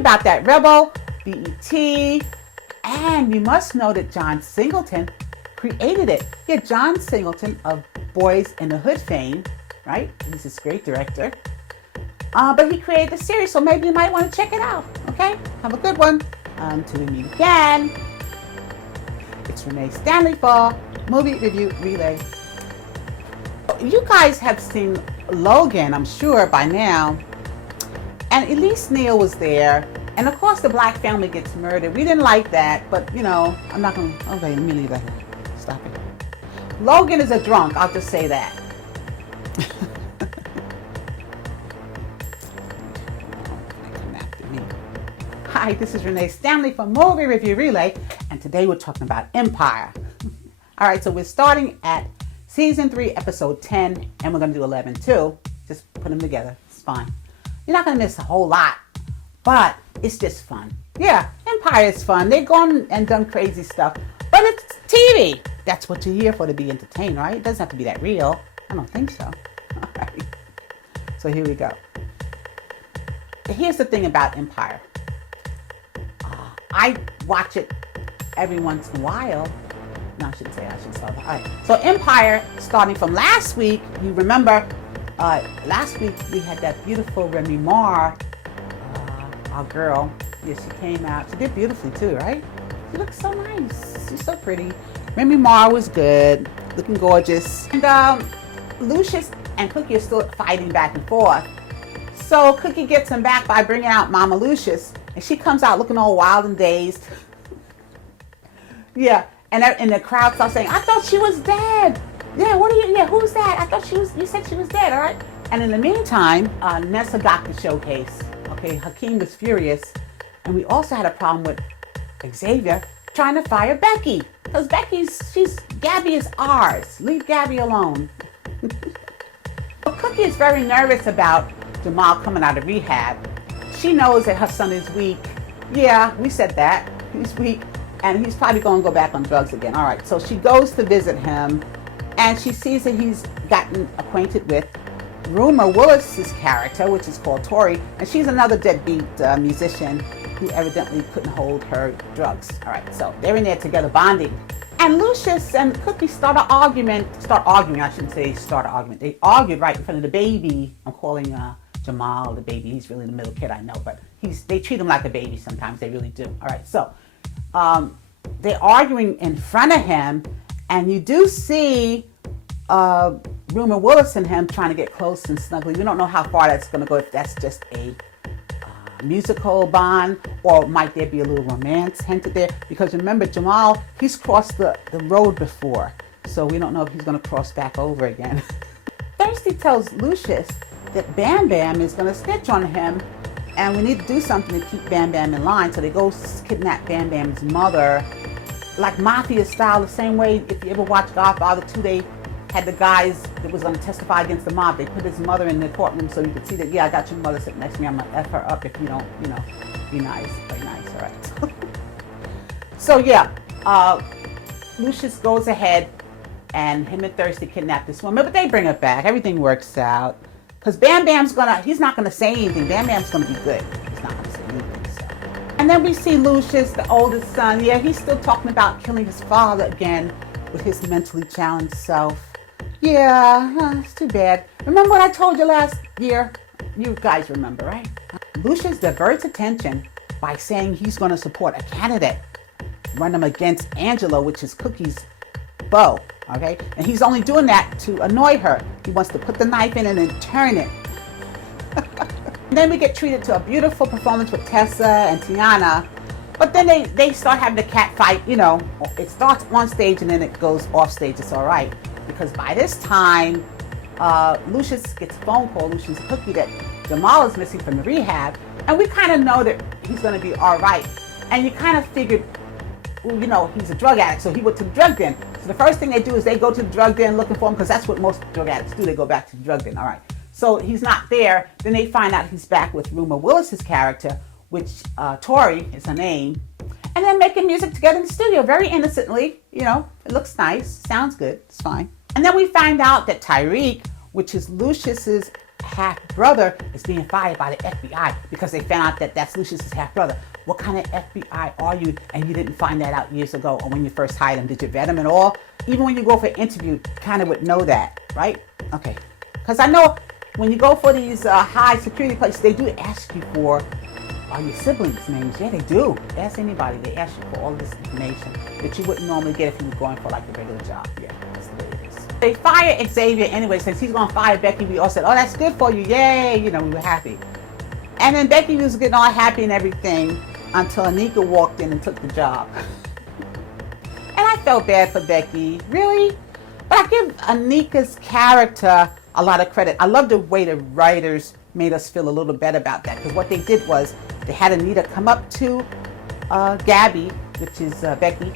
about that. Rebel, BET, and you must know that John Singleton created it. Yeah, John Singleton of Boys in the Hood fame, right? He's this great director. But he created the series, so maybe you might want to check it out, okay? Have a good one. Until we meet again, it's Renee Stanley for Movie Review Relay. You guys have seen Logan, I'm sure, by now. And Elise Neal was there. And of course, the black family gets murdered. We didn't like that, but you know, I'm not going to, okay, let me leave that here. Stop it. Logan is a drunk, I'll just say that. Hi, this is Renee Stanley from Movie Review Relay, and today we're talking about Empire. All right, so we're starting at Season 3, Episode 10, and we're going to do 11 too. Just put them together. It's fine. You're not going to miss a whole lot, but it's just fun. Yeah, Empire is fun. They've gone and done crazy stuff, but it's TV. That's what you're here for, to be entertained, right? It doesn't have to be that real. I don't think so. All right. So here we go. Here's the thing about Empire. I watch it every once in a while. No, I shouldn't say I shouldn't start. All right. So Empire, starting from last week, you remember last week we had that beautiful Remy Ma, our girl. Yeah, she came out. She did beautifully too, right? She looks so nice. She's so pretty. Remy Ma was good, looking gorgeous. And Lucious and Cookie are still fighting back and forth. So Cookie gets him back by bringing out Mama Lucious. And she comes out looking all wild and dazed. Yeah, and the crowd starts saying, I thought she was dead. Yeah, who's that? I thought you said she was dead, all right? And in the meantime, Nessa got the showcase. Okay, Hakeem was furious. And we also had a problem with Xavier trying to fire Becky. Because Gabby is ours. Leave Gabby alone. But Cookie is very nervous about Jamal coming out of rehab. She knows that her son is weak. Yeah, we said that. He's weak, and he's probably going to go back on drugs again. All right, so she goes to visit him, and she sees that he's gotten acquainted with Rumor Willis's character, which is called Tori, and she's another deadbeat musician who evidently couldn't hold her drugs. All right, so they're in there together bonding. And Lucious and Cookie start arguing. I shouldn't say start an argument. They argued right in front of the baby. I'm calling Jamal the baby. He's really the middle kid, I know, but they treat him like a baby sometimes. They really do. All right, so they're arguing in front of him, and you do see Rumor Willis and him trying to get close and snuggly. We don't know how far that's going to go, if that's just a musical bond, or might there be a little romance hinted there, because remember, Jamal, he's crossed the road before, so we don't know if he's going to cross back over again. Thirsty tells Lucious that Bam Bam is going to snitch on him, and we need to do something to keep Bam Bam in line. So they go kidnap Bam Bam's mother, like mafia style, the same way if you ever watched Godfather 2, they had the guys that was going to testify against the mob. They put his mother in the courtroom so you could see that, yeah, I got your mother sitting next to me. I'm going to F her up if you don't, be nice, play nice, all right. So yeah, Lucious goes ahead, and him and Thirsty kidnap this woman, but they bring her back. Everything works out. Because Bam Bam's he's not gonna say anything. Bam Bam's gonna be good. He's not gonna say anything, so. And then we see Lucious, the oldest son. Yeah, he's still talking about killing his father again with his mentally challenged self. Yeah, it's too bad. Remember what I told you last year? You guys remember, right? Lucious diverts attention by saying he's gonna support a candidate, run him against Angela, which is Cookie's beau. Okay, and he's only doing that to annoy her. He wants to put the knife in and then turn it. And then we get treated to a beautiful performance with Tessa and Tiana, but then they start having a cat fight. It starts on stage and then it goes off stage. It's all right, because by this time, Lucious gets a phone call, Lucious and Cookie, that Jamal is missing from the rehab, and we kind of know that he's going to be all right. And you kind of figured, he's a drug addict, so he went to the drug den. So the first thing they do is they go to the drug den looking for him, because that's what most drug addicts do. They go back to the drug den. All right. So he's not there. Then they find out he's back with Rumor Willis's character, which Tori is her name, and then making music together in the studio very innocently. It looks nice, sounds good, it's fine. And then we find out that Tyreek, which is Lucious's half-brother is being fired by the FBI because they found out that that's Lucious's half-brother. What kind of FBI are you? And you didn't find that out years ago or when you first hired him. Did you vet him at all? Even when you go for an interview, you kind of would know that, right? Okay. Because I know when you go for these high security places, they do ask you for your siblings' names. Yeah, they do. Ask anybody. They ask you for all this information that you wouldn't normally get if you were going for like a regular job. Yeah, that's the way it is. They fired Xavier anyway. Since he's going to fire Becky, we all said, oh, that's good for you. Yay. You know, we were happy. And then Becky was getting all happy and everything until Anika walked in and took the job. And I felt bad for Becky. Really? But I give Anika's character a lot of credit. I love the way the writers made us feel a little better about that, because what they did was they had Anita come up to Gabby, which is Becky,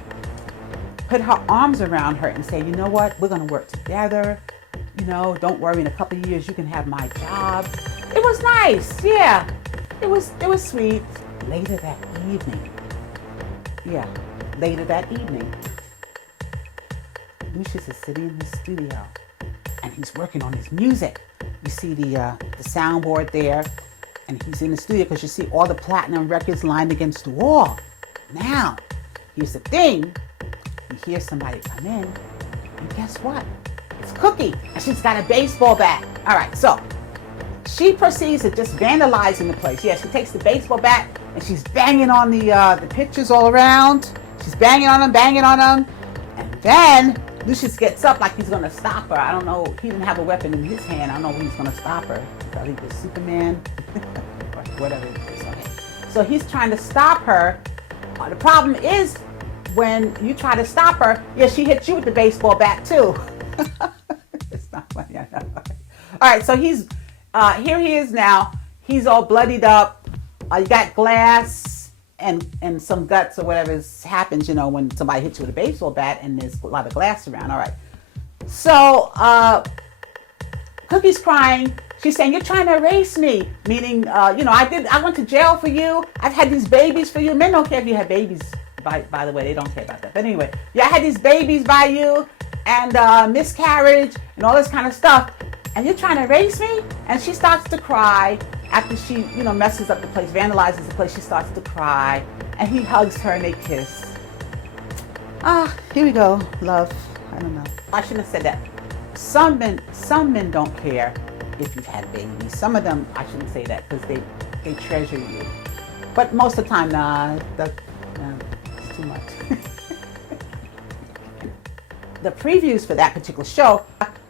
put her arms around her and say, you know what, we're going to work together. You know, don't worry, in a couple of years you can have my job. It was nice, yeah. It was sweet. Later that evening, Lucious is sitting in his studio and he's working on his music. You see the soundboard there, and he's in the studio because you see all the platinum records lined against the wall. Now, here's the thing. You hear somebody come in, and guess what? It's Cookie, and she's got a baseball bat. All right, so she proceeds to just vandalizing the place. Yeah, she takes the baseball bat, and she's banging on the pictures all around. She's banging on them, and then Lucious gets up like he's going to stop her. I don't know. He didn't have a weapon in his hand. I don't know when he's going to stop her. He thought he was Superman or whatever it is. Okay. So he's trying to stop her. The problem is when you try to stop her, she hits you with the baseball bat too. It's not funny. I know. All right. So he's here he is now. He's all bloodied up. You got glass and some guts or whatever happens, you know, when somebody hits you with a baseball bat and there's a lot of glass around. All right. So Cookie's crying. She's saying, you're trying to erase me. Meaning, I went to jail for you. I've had these babies for you. Men don't care if you have babies, by the way. They don't care about that. But anyway, I had these babies by you and miscarriage and all this kind of stuff. And you're trying to erase me? And she starts to cry. After she, messes up the place, vandalizes the place, she starts to cry. And he hugs her and they kiss. Here we go, love. I don't know. I shouldn't have said that. Some men don't care if you've had babies. Some of them, I shouldn't say that because they treasure you. But most of the time, it's too much. The previews for that particular show,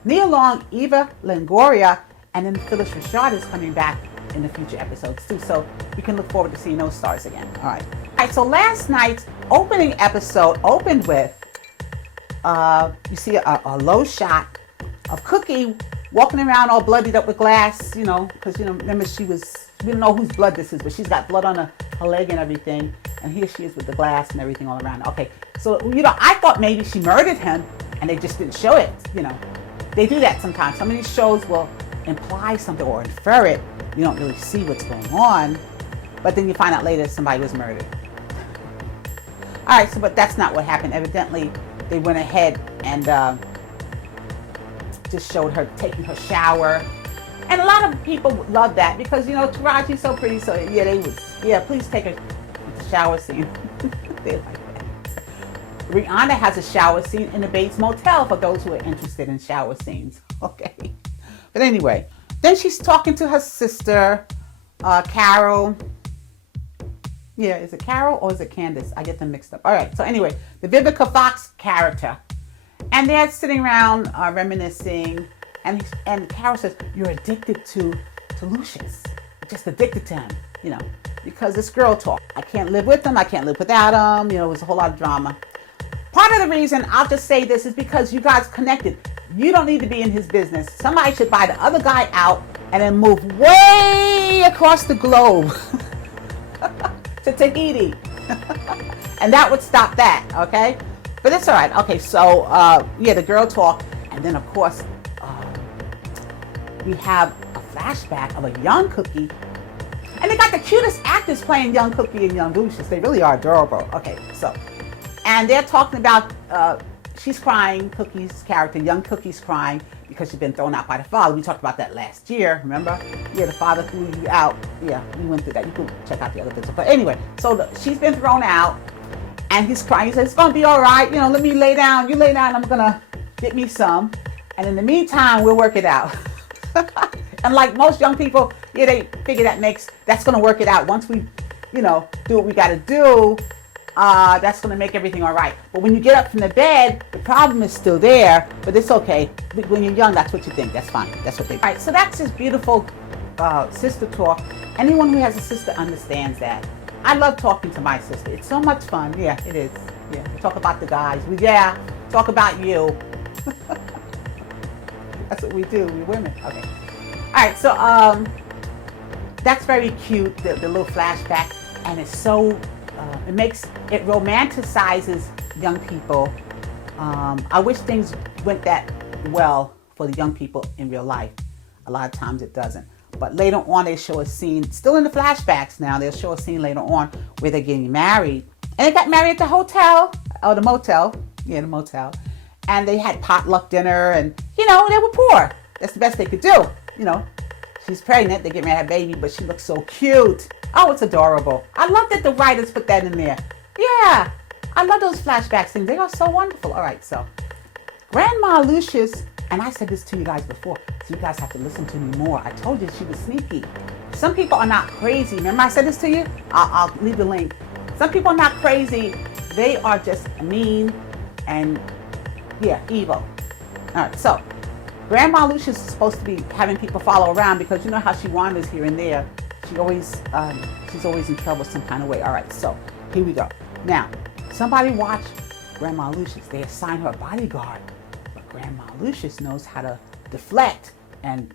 Nia Long, Eva Longoria, and then Phyllis Rashad is coming back in the future episodes too, so we can look forward to seeing those stars again. All right, so last night's opening episode opened with you see a low shot of Cookie walking around all bloodied up with glass, because remember we don't know whose blood this is, but she's got blood on her leg and everything, and here she is with the glass and everything all around. Okay, so I thought maybe she murdered him and they just didn't show it. They do that sometimes. Some of these shows will imply something or infer it. You don't really see what's going on, but then you find out later somebody was murdered. All right, but that's not what happened. Evidently, they went ahead and just showed her taking her shower. And a lot of people love that because, Taraji's so pretty, so please take a shower scene. They like that. Rihanna has a shower scene in the Bates Motel for those who are interested in shower scenes. Okay. But anyway, then she's talking to her sister, Carol. Yeah, is it Carol or is it Candace? I get them mixed up. All right, so anyway, the Vivica Fox character. And they're sitting around reminiscing. And Carol says, you're addicted to Lucious. Just addicted to him, because it's girl talk. I can't live with him. I can't live without him. It was a whole lot of drama. Part of the reason I'll just say this is because you guys connected. You don't need to be in his business. Somebody should buy the other guy out and then move way across the globe to Tahiti. And that would stop that, okay? But it's all right. Okay, so, the girl talk. And then, of course, we have a flashback of a young Cookie. And they got the cutest actors playing young Cookie and young Lucious. They really are adorable. Okay, so. And they're talking about, she's crying, Cookie's character, young Cookie's crying because she's been thrown out by the father. We talked about that last year, remember? Yeah, the father threw you out. Yeah, we went through that. You can check out the other videos. But anyway, so she's been thrown out, and he's crying. He says, it's going to be all right. You know, let me lay down. You lay down, I'm going to get me some. And in the meantime, we'll work it out. And like most young people, yeah, they figure that's going to work it out. Once we, you know, do what we got to do, that's going to make everything all right. But when you get up from the bed, the problem is still there, but it's okay. When you're young, that's what you think. That's fine. That's what they do. All right, so that's just beautiful sister talk. Anyone who has a sister understands that. I love talking to my sister. It's so much fun. Yeah, it is. Yeah, we talk about the guys. Talk about you. That's what we do. We women. Okay. All right, so that's very cute, the little flashback, and it's so, it romanticizes young people. I wish things went that well for the young people in real life. A lot of times it doesn't. But later on they show a scene, still in the flashbacks now, they'll show a scene later on where they're getting married. And they got married at the hotel, or the motel, yeah, the motel. And they had potluck dinner and, you know, they were poor. That's the best they could do. You know, she's pregnant, they get married, have a baby, but she looks so cute. Oh, it's adorable. I love that the writers put that in there. Yeah, I love those flashback scenes. They are so wonderful. All right, so Grandma Lucious, and I said this to you guys before, so you guys have to listen to me more. I told you she was sneaky. Some people are not crazy. Remember I said this to you? I'll leave the link. Some people are not crazy. They are just mean and, yeah, evil. All right, so Grandma Lucious is supposed to be having people follow around because you know how she wanders here and there. She's always in trouble some kind of way. All right, so here we go. Now, somebody watch Grandma Lucious. They assign her a bodyguard, but Grandma Lucious knows how to deflect and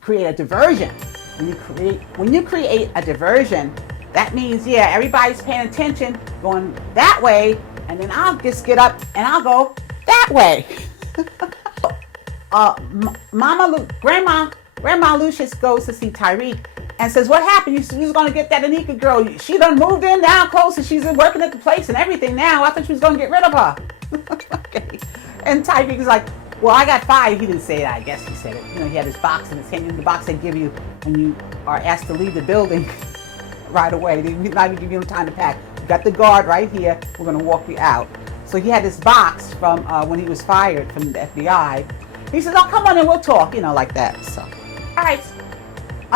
create a diversion. When you create a diversion, that means, yeah, everybody's paying attention, going that way, and then I'll just get up and I'll go that way. Grandma Lucious goes to see Tyreek and says, what happened? You was going to get that Anika girl. She done moved in now close and she's working at the place and everything now. I thought she was going to get rid of her. Okay. And Tyreek is like, well, I got fired. He didn't say that. I guess he said it. You know, he had his box in his hand. The box they give you when you are asked to leave the building right away. They not even give you time to pack. You got the guard right here. We're going to walk you out. So he had this box from when he was fired from the FBI. He says, oh, come on and we'll talk, you know, like that. So, all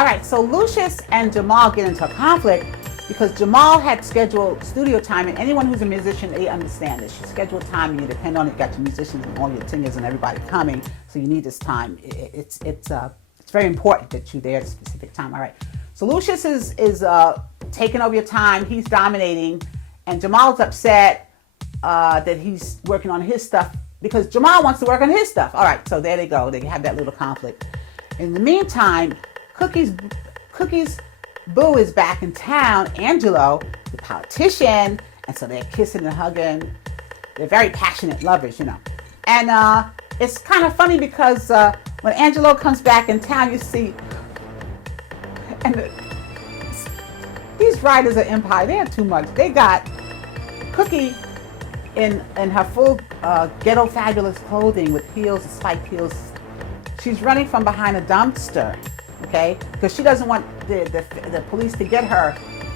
right. So Lucious and Jamal get into a conflict because Jamal had scheduled studio time, and anyone who's a musician, they understand this. You schedule time, and you depend on it. You got your musicians and all your singers and everybody coming, so you need this time. It's very important that you're there at a specific time. All right. So Lucious is taking over your time. He's dominating, and Jamal's upset that he's working on his stuff, because Jamal wants to work on his stuff. All right, so there they go. They have that little conflict. In the meantime, Cookie's boo is back in town, Angelo, the politician, and so they're kissing and hugging. They're very passionate lovers, you know. And it's kind of funny because when Angelo comes back in town, you see, and these writers of Empire, they have too much. They got Cookie in her full ghetto fabulous clothing with heels, spiked heels. She's running from behind a dumpster, okay? Because she doesn't want the police to get her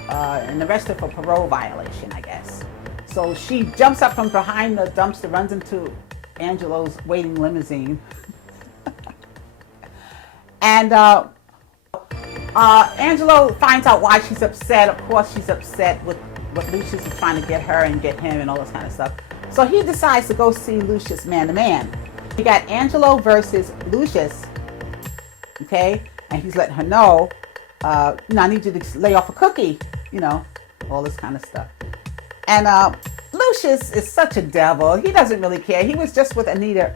and arrest her for parole violation, I guess. So she jumps up from behind the dumpster, runs into Angelo's waiting limousine. And Angelo finds out why she's upset. Of course, she's upset with what Lucious is trying to get her and get him and all this kind of stuff. So he decides to go see Lucious man to man. You got Angelo versus Lucious, okay? And he's letting her know, I need you to lay off a Cookie, you know, all this kind of stuff. And Lucious is such a devil. He doesn't really care. He was just with Anika.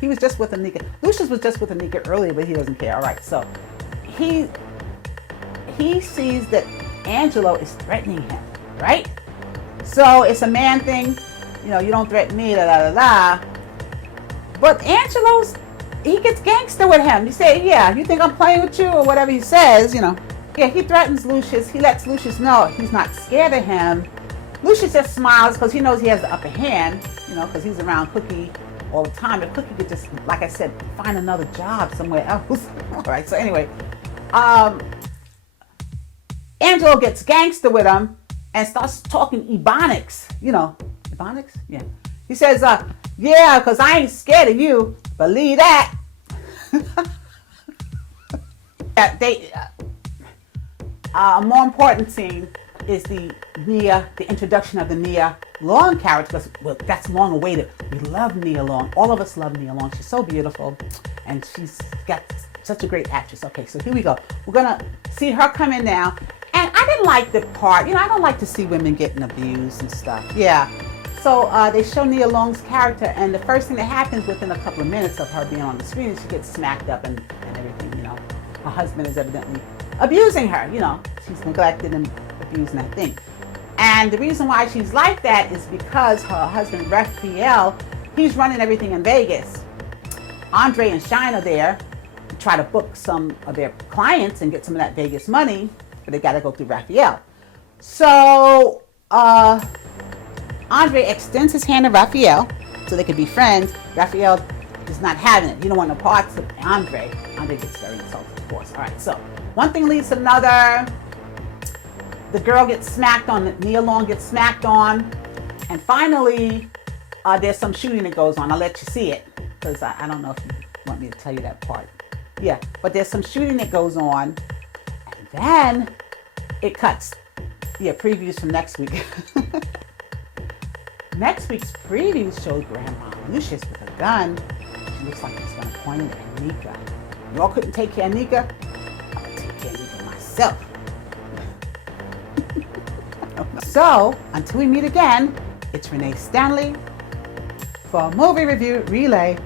He was just with Anika. Lucious was just with Anika earlier, but he doesn't care. All right, so he sees that Angelo is threatening him, right? So it's a man thing, you know, you don't threaten me, da. But he gets gangster with him. You say, yeah, you think I'm playing with you, or whatever he says, you know. Yeah, he threatens Lucious. He lets Lucious know he's not scared of him. Lucious just smiles because he knows he has the upper hand, you know, because he's around Cookie all the time. If Cookie could just, like I said, find another job somewhere else. All right, so anyway, Angelo gets gangster with him and starts talking Ebonics. You know, Ebonics? Yeah. He says, yeah, because I ain't scared of you. Believe that. A more important scene is the introduction of the Nia Long character, because well, that's long awaited. We love Nia Long. All of us love Nia Long. She's so beautiful, and she's got such a great actress. Okay, so here we go. We're gonna see her come in now, and I didn't like the part. You know, I don't like to see women getting abused and stuff. Yeah. So they show Nia Long's character, and the first thing that happens within a couple of minutes of her being on the screen is she gets smacked up and everything. You know, her husband is evidently abusing her. You know, she's neglected and abusing that thing. And the reason why she's like that is because her husband, Raphael, he's running everything in Vegas. Andre and Shine are there to try to book some of their clients and get some of that Vegas money, but they got to go through Raphael. So Andre extends his hand to Raphael so they could be friends. Raphael is not having it. You don't want no parts of Andre. Andre gets very insulted, of course. All right, so one thing leads to another. The girl gets smacked on, Nia Long gets smacked on, and finally there's some shooting that goes on. I'll let you see it, because I don't know if you want me to tell you that part. Yeah, but there's some shooting that goes on, and then it cuts. Yeah, previews from next week. Next week's previews showed Grandma Lucious with a gun. She looks like she's going to point it at Nika. Y'all couldn't take care of Nika? I'm going to take care of Nika myself. So, until we meet again, it's Renee Stanley for Movie Review Relay.